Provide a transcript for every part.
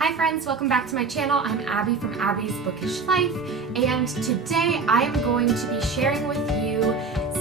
Hi friends, welcome back to my channel. I'm Abby from Abby's Bookish Life, and today I am going to be sharing with you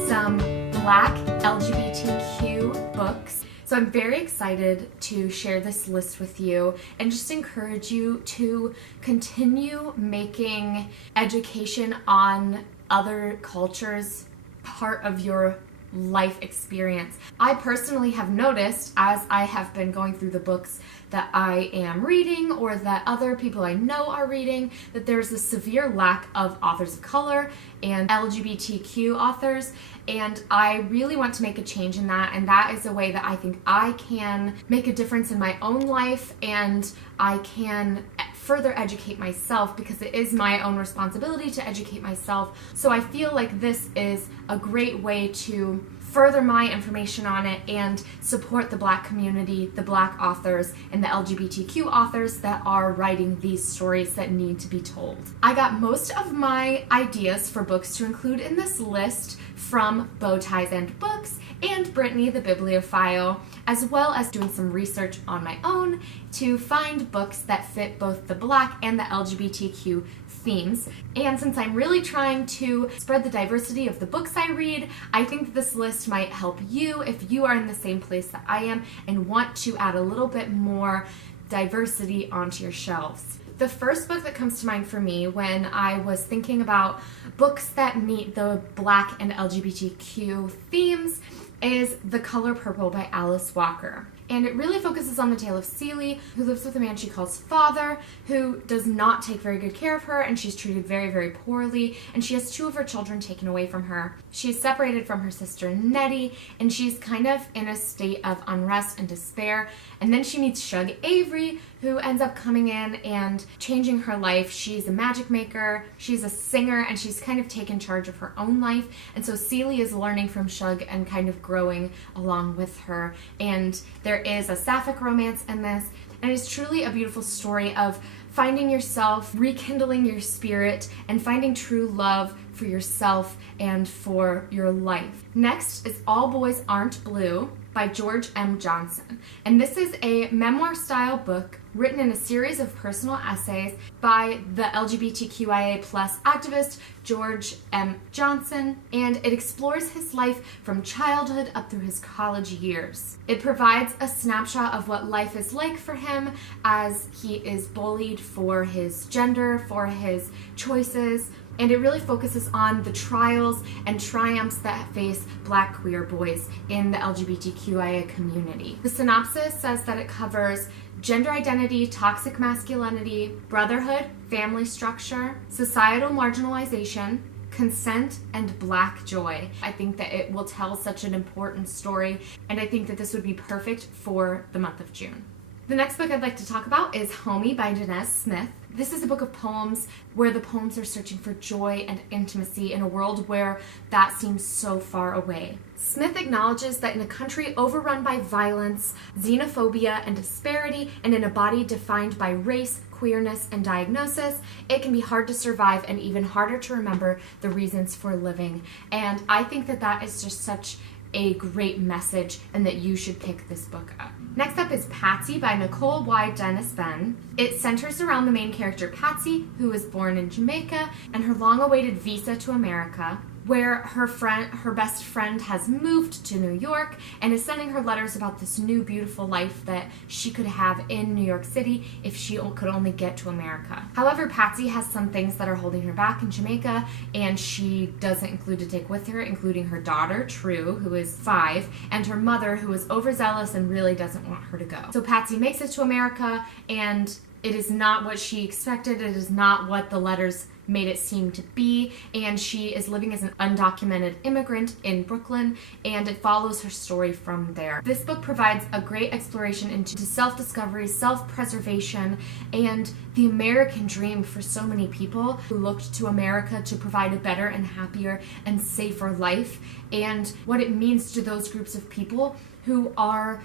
some Black LGBTQ books. So I'm very excited to share this list with you and just encourage you to continue making education on other cultures part of your life experience. I personally have noticed as I have been going through the books that I am reading or that other people I know are reading that there's a severe lack of authors of color and LGBTQ authors, and I really want to make a change in that, and that is a way that I think I can make a difference in my own life and I can further educate myself, because it is my own responsibility to educate myself. So I feel like this is a great way to further my information on it and support the Black community, the Black authors, and the LGBTQ authors that are writing these stories that need to be told. I got most of my ideas for books to include in this list from Bow Ties and Books and Brittany the Bibliophile, as well as doing some research on my own to find books that fit both the Black and the LGBTQ themes. And since I'm really trying to spread the diversity of the books I read, I think this list might help you if you are in the same place that I am and want to add a little bit more diversity onto your shelves. The first book that comes to mind for me when I was thinking about books that meet the Black and LGBTQ themes is The Color Purple by Alice Walker. And it really focuses on the tale of Celie, who lives with a man she calls father, who does not take very good care of her, and she's treated very, very poorly, and she has two of her children taken away from her. She's separated from her sister Nettie, and she's kind of in a state of unrest and despair. And then she meets Shug Avery, who ends up coming in and changing her life. She's a magic maker, she's a singer, and she's kind of taken charge of her own life. And so Celie is learning from Shug and kind of growing along with her. And there is a sapphic romance in this, and it's truly a beautiful story of finding yourself, rekindling your spirit, and finding true love for yourself and for your life. Next is All Boys Aren't Blue by George M. Johnson. And this is a memoir-style book written in a series of personal essays by the LGBTQIA+ activist George M. Johnson, and it explores his life from childhood up through his college years. It provides a snapshot of what life is like for him as he is bullied for his gender, for his choices, and it really focuses on the trials and triumphs that face Black queer boys in the LGBTQIA community. The synopsis says that it covers gender identity, toxic masculinity, brotherhood, family structure, societal marginalization, consent, and Black joy. I think that it will tell such an important story, and I think that this would be perfect for the month of June. The next book I'd like to talk about is Homie by Danez Smith. This is a book of poems where the poems are searching for joy and intimacy in a world where that seems so far away. Smith acknowledges that in a country overrun by violence, xenophobia, and disparity, and in a body defined by race, queerness, and diagnosis, it can be hard to survive and even harder to remember the reasons for living. And I think that that is just such a great message, and that you should pick this book up. Next up is Patsy by Nicole Y. Dennis Ben. It centers around the main character Patsy, who was born in Jamaica, and her long-awaited visa to America, where her best friend has moved to New York and is sending her letters about this new beautiful life that she could have in New York City if she could only get to America. However, Patsy has some things that are holding her back in Jamaica, and she doesn't include to take with her, including her daughter, True, who is 5, and her mother, who is overzealous and really doesn't want her to go. So Patsy makes it to America, and it is not what she expected. It is not what the letters made it seem to be, and she is living as an undocumented immigrant in Brooklyn, and it follows her story from there. This book provides a great exploration into self-discovery, self-preservation, and the American dream for so many people who looked to America to provide a better and happier and safer life, and what it means to those groups of people who are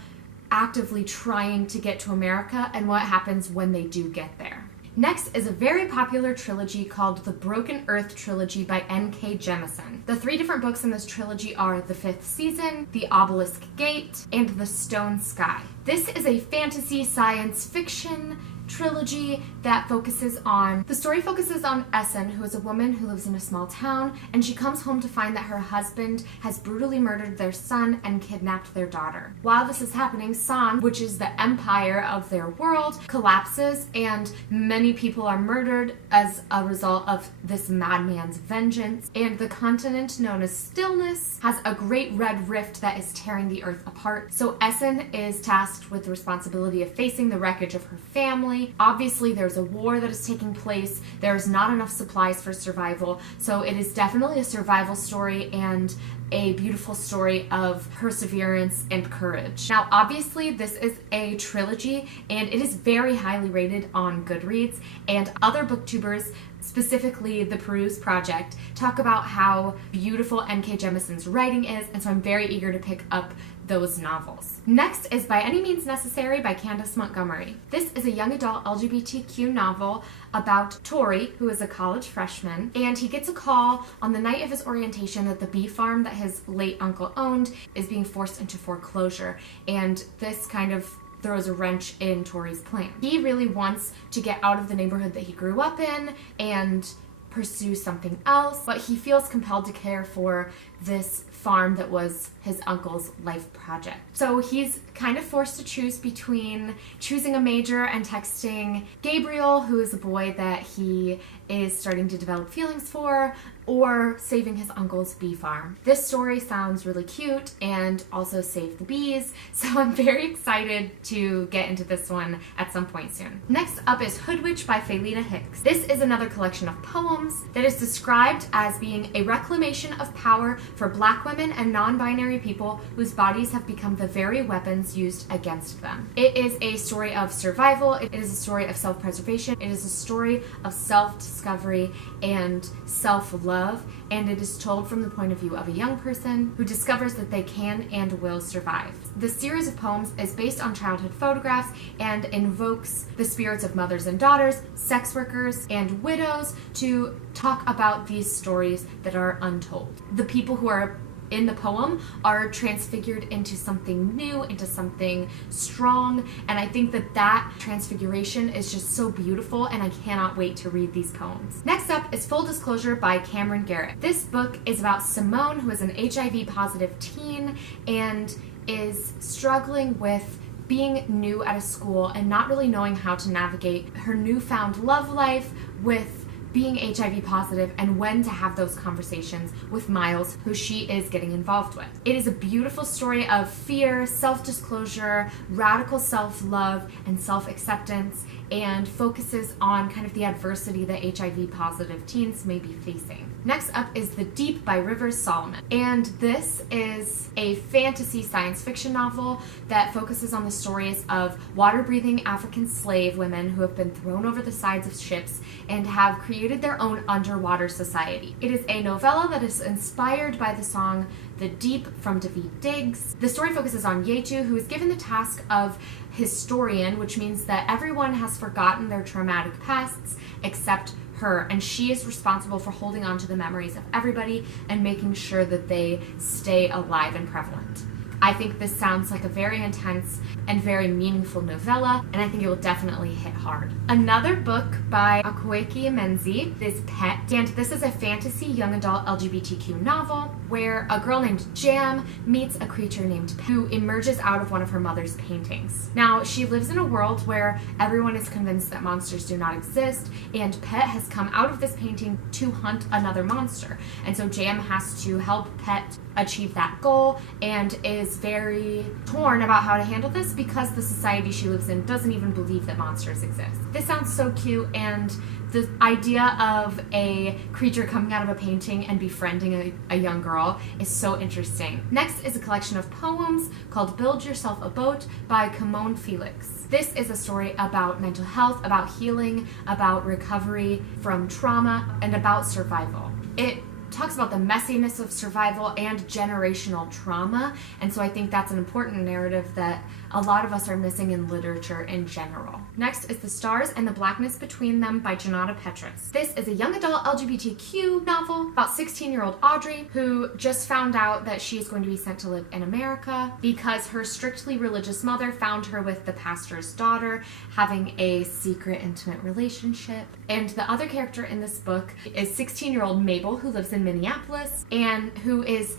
actively trying to get to America and what happens when they do get there. Next is a very popular trilogy called the Broken Earth Trilogy by N.K. Jemisin. The 3 different books in this trilogy are The Fifth Season, The Obelisk Gate, and The Stone Sky. This is a fantasy science fiction trilogy that focuses on, the story focuses on Essen, who is a woman who lives in a small town, and she comes home to find that her husband has brutally murdered their son and kidnapped their daughter. While this is happening, San, which is the empire of their world, collapses, and many people are murdered as a result of this madman's vengeance, and the continent known as Stillness has a great red rift that is tearing the earth apart. So Essen is tasked with the responsibility of facing the wreckage of her family. Obviously, there's a war that is taking place. There's not enough supplies for survival, so it is definitely a survival story and a beautiful story of perseverance and courage. Now, obviously, this is a trilogy, and it is very highly rated on Goodreads, and other booktubers, specifically the Peruse Project, talk about how beautiful N.K. Jemisin's writing is, and so I'm very eager to pick up those novels. Next is By Any Means Necessary by Candace Montgomery. This is a young adult LGBTQ novel about Tori, who is a college freshman, and he gets a call on the night of his orientation that the bee farm that his late uncle owned is being forced into foreclosure, and this kind of throws a wrench in Tori's plan. He really wants to get out of the neighborhood that he grew up in and pursue something else, but he feels compelled to care for this farm that was his uncle's life project. So he's kind of forced to choose between choosing a major and texting Gabriel, who is a boy that he is starting to develop feelings for, or saving his uncle's bee farm. This story sounds really cute and also save the bees, so I'm very excited to get into this one at some point soon. Next up is Hoodwitch by Felina Hicks. This is another collection of poems that is described as being a reclamation of power for Black women and non-binary people whose bodies have become the very weapons used against them. It is a story of survival, it is a story of self-preservation, it is a story of self-discovery and self-love, and it is told from the point of view of a young person who discovers that they can and will survive. The series of poems is based on childhood photographs and invokes the spirits of mothers and daughters, sex workers, and widows to talk about these stories that are untold. The people who are in the poem are transfigured into something new, into something strong, and I think that that transfiguration is just so beautiful, and I cannot wait to read these poems. Next up is Full Disclosure by Cameron Garrett. This book is about Simone, who is an HIV positive teen and is struggling with being new at a school and not really knowing how to navigate her newfound love life with being HIV positive and when to have those conversations with Miles, who she is getting involved with. It is a beautiful story of fear, self-disclosure, radical self-love, and self-acceptance, and focuses on kind of the adversity that HIV positive teens may be facing. Next up is The Deep by Rivers Solomon, and this is a fantasy science fiction novel that focuses on the stories of water-breathing African slave women who have been thrown over the sides of ships and have created their own underwater society. It is a novella that is inspired by the song The Deep from David Diggs. The story focuses on Yetu, who is given the task of historian, which means that everyone has forgotten their traumatic pasts except her, and she is responsible for holding on to the memories of everybody and making sure that they stay alive and prevalent. I think this sounds like a very intense and very meaningful novella, and I think it will definitely hit hard. Another book by Akwaeke Menzi is Pet, and this is a fantasy young adult LGBTQ novel where a girl named Jam meets a creature named Pet who emerges out of one of her mother's paintings. Now, she lives in a world where everyone is convinced that monsters do not exist, and Pet has come out of this painting to hunt another monster, and so Jam has to help Pet achieve that goal and is very torn about how to handle this because the society she lives in doesn't even believe that monsters exist. This sounds so cute, and the idea of a creature coming out of a painting and befriending a young girl is so interesting. Next is a collection of poems called Build Yourself a Boat by Kimon Felix. This is a story about mental health, about healing, about recovery from trauma, and about survival. It talks about the messiness of survival and generational trauma, and so I think that's an important narrative that a lot of us are missing in literature in general. Next is The Stars and the Blackness Between Them by Janata Petrus. This is a young adult LGBTQ novel about 16-year-old Audrey, who just found out that she is going to be sent to live in America because her strictly religious mother found her with the pastor's daughter having a secret intimate relationship. And the other character in this book is 16-year-old Mabel, who lives in Minneapolis and who is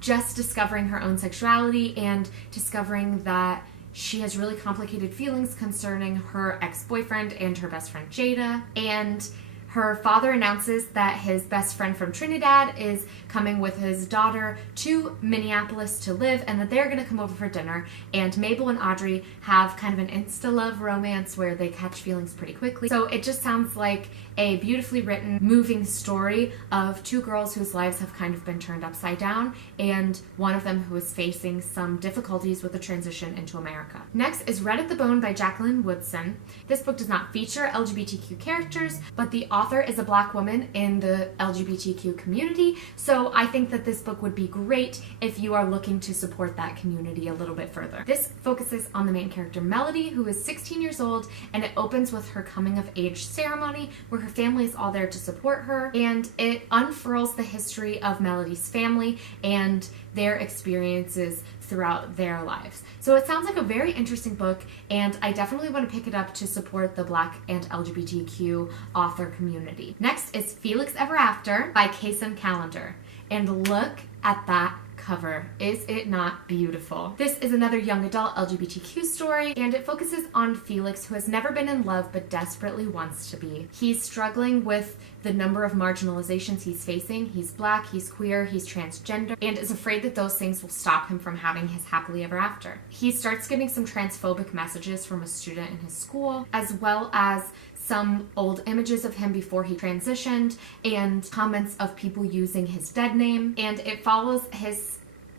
just discovering her own sexuality and discovering that she has really complicated feelings concerning her ex-boyfriend and her best friend Jada. And her father announces that his best friend from Trinidad is coming with his daughter to Minneapolis to live, and that they're going to come over for dinner. And Mabel and Audrey have kind of an insta-love romance where they catch feelings pretty quickly. So it just sounds like a beautifully written, moving story of two girls whose lives have kind of been turned upside down, and one of them who is facing some difficulties with the transition into America. Next is Red at the Bone by Jacqueline Woodson. This book does not feature LGBTQ characters, but the author is a Black woman in the LGBTQ community, so I think that this book would be great if you are looking to support that community a little bit further. This focuses on the main character Melody, who is 16 years old, and it opens with her coming of age ceremony where her family is all there to support her, and it unfurls the history of Melody's family and their experiences throughout their lives. So it sounds like a very interesting book, and I definitely want to pick it up to support the Black and LGBTQ author community. Next is Felix Ever After by Kason Calendar, and look at that cover. Is it not beautiful? This is another young adult LGBTQ story, and it focuses on Felix, who has never been in love but desperately wants to be. He's struggling with the number of marginalizations he's facing. He's Black, he's queer, he's transgender, and is afraid that those things will stop him from having his happily ever after. He starts getting some transphobic messages from a student in his school, as well as some old images of him before he transitioned, and comments of people using his dead name, and it follows his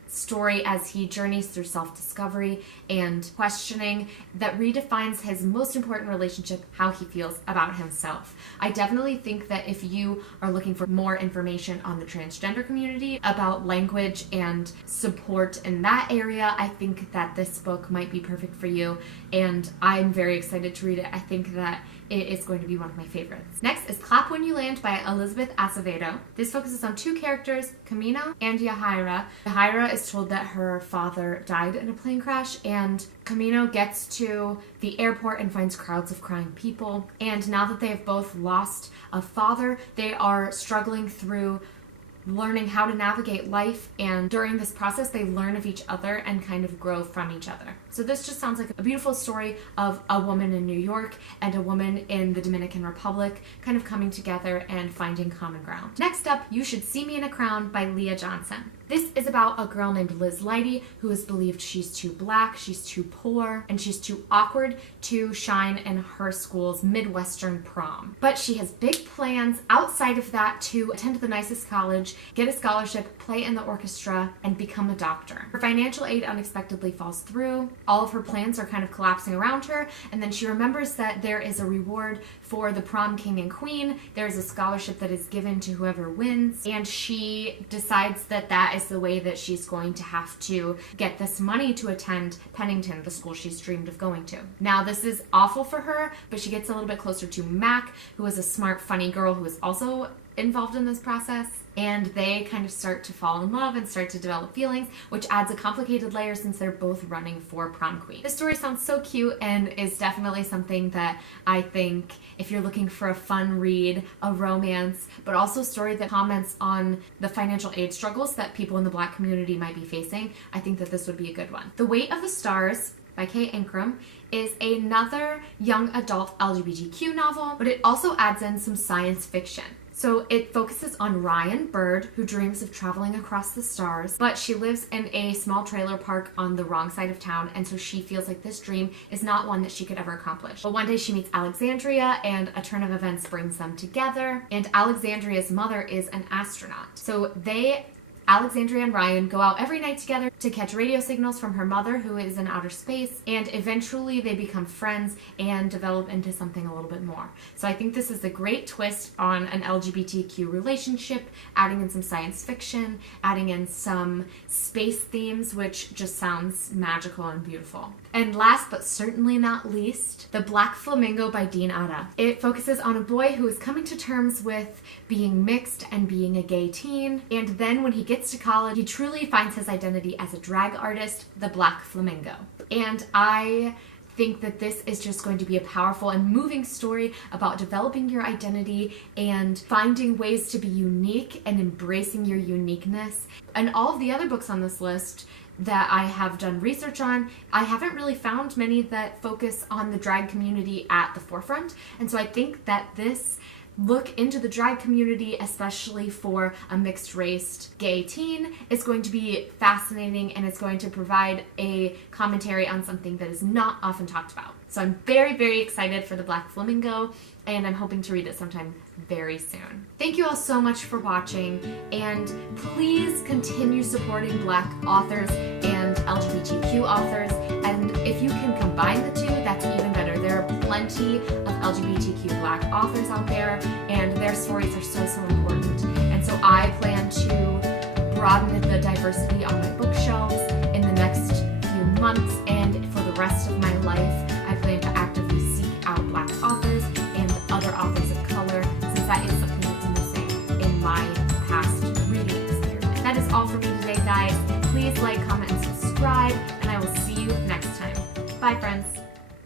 story as he journeys through self-discovery and questioning that redefines his most important relationship, how he feels about himself. I definitely think that if you are looking for more information on the transgender community, about language and support in that area, I think that this book might be perfect for you, and I'm very excited to read it. I think that it is going to be one of my favorites. Next is Clap When You Land by Elizabeth Acevedo. This focuses on two characters, Camino and Yahaira. Yahaira is told that her father died in a plane crash, and Camino gets to the airport and finds crowds of crying people. And now that they have both lost a father, they are struggling through learning how to navigate life, and during this process they learn of each other and kind of grow from each other. So this just sounds like a beautiful story of a woman in New York and a woman in the Dominican Republic kind of coming together and finding common ground. Next up, You Should See Me in a Crown by Leah Johnson. This is about a girl named Liz Leidy who is believed she's too Black, she's too poor, and she's too awkward to shine in her school's Midwestern prom. But she has big plans outside of that to attend the nicest college, get a scholarship, play in the orchestra, and become a doctor. Her financial aid unexpectedly falls through. All of her plans are kind of collapsing around her, and then she remembers that there is a reward for the prom king and queen. There's a scholarship that is given to whoever wins, and she decides that that is the way that she's going to have to get this money to attend Pennington, the school she's dreamed of going to. Now, this is awful for her, but she gets a little bit closer to Mac, who is a smart, funny girl who is also involved in this process, and they kind of start to fall in love and start to develop feelings, which adds a complicated layer since they're both running for prom queen. This story sounds so cute and is definitely something that I think if you're looking for a fun read, a romance, but also a story that comments on the financial aid struggles that people in the Black community might be facing, I think that this would be a good one. The Weight of the Stars by Kay Ankrum is another young adult LGBTQ novel, but it also adds in some science fiction. So it focuses on Ryan Bird, who dreams of traveling across the stars, but she lives in a small trailer park on the wrong side of town, and so she feels like this dream is not one that she could ever accomplish. But one day she meets Alexandria, and a turn of events brings them together, and Alexandria's mother is an astronaut. So Alexandria and Ryan go out every night together to catch radio signals from her mother, who is in outer space, and eventually they become friends and develop into something a little bit more. So I think this is a great twist on an LGBTQ relationship, adding in some science fiction, adding in some space themes, which just sounds magical and beautiful. And last but certainly not least, The Black Flamingo by Dean Atta. It focuses on a boy who is coming to terms with being mixed and being a gay teen, and then when he gets to college, he truly finds his identity as a drag artist, the Black Flamingo. And I think that this is just going to be a powerful and moving story about developing your identity and finding ways to be unique and embracing your uniqueness. And all of the other books on this list that I have done research on, I haven't really found many that focus on the drag community at the forefront. And so I think that this look into the drag community, especially for a mixed-race gay teen, is going to be fascinating, and it's going to provide a commentary on something that is not often talked about. So I'm very, very excited for The Black Flamingo, and I'm hoping to read it sometime very soon. Thank you all so much for watching, and please continue supporting Black authors and LGBTQ authors, and if you can combine the two, that's even better. There are plenty of LGBTQ Black authors out there, and their stories are so, so important. And so I plan to broaden the diversity on my bookshelves in the next few months, and for the rest of my life, I plan to actively seek out Black authors and other authors of color, since that is something that's missing in my past reading experience. That is all for me today, guys. Please like, comment, and subscribe, and I will see you next time. Bye, friends.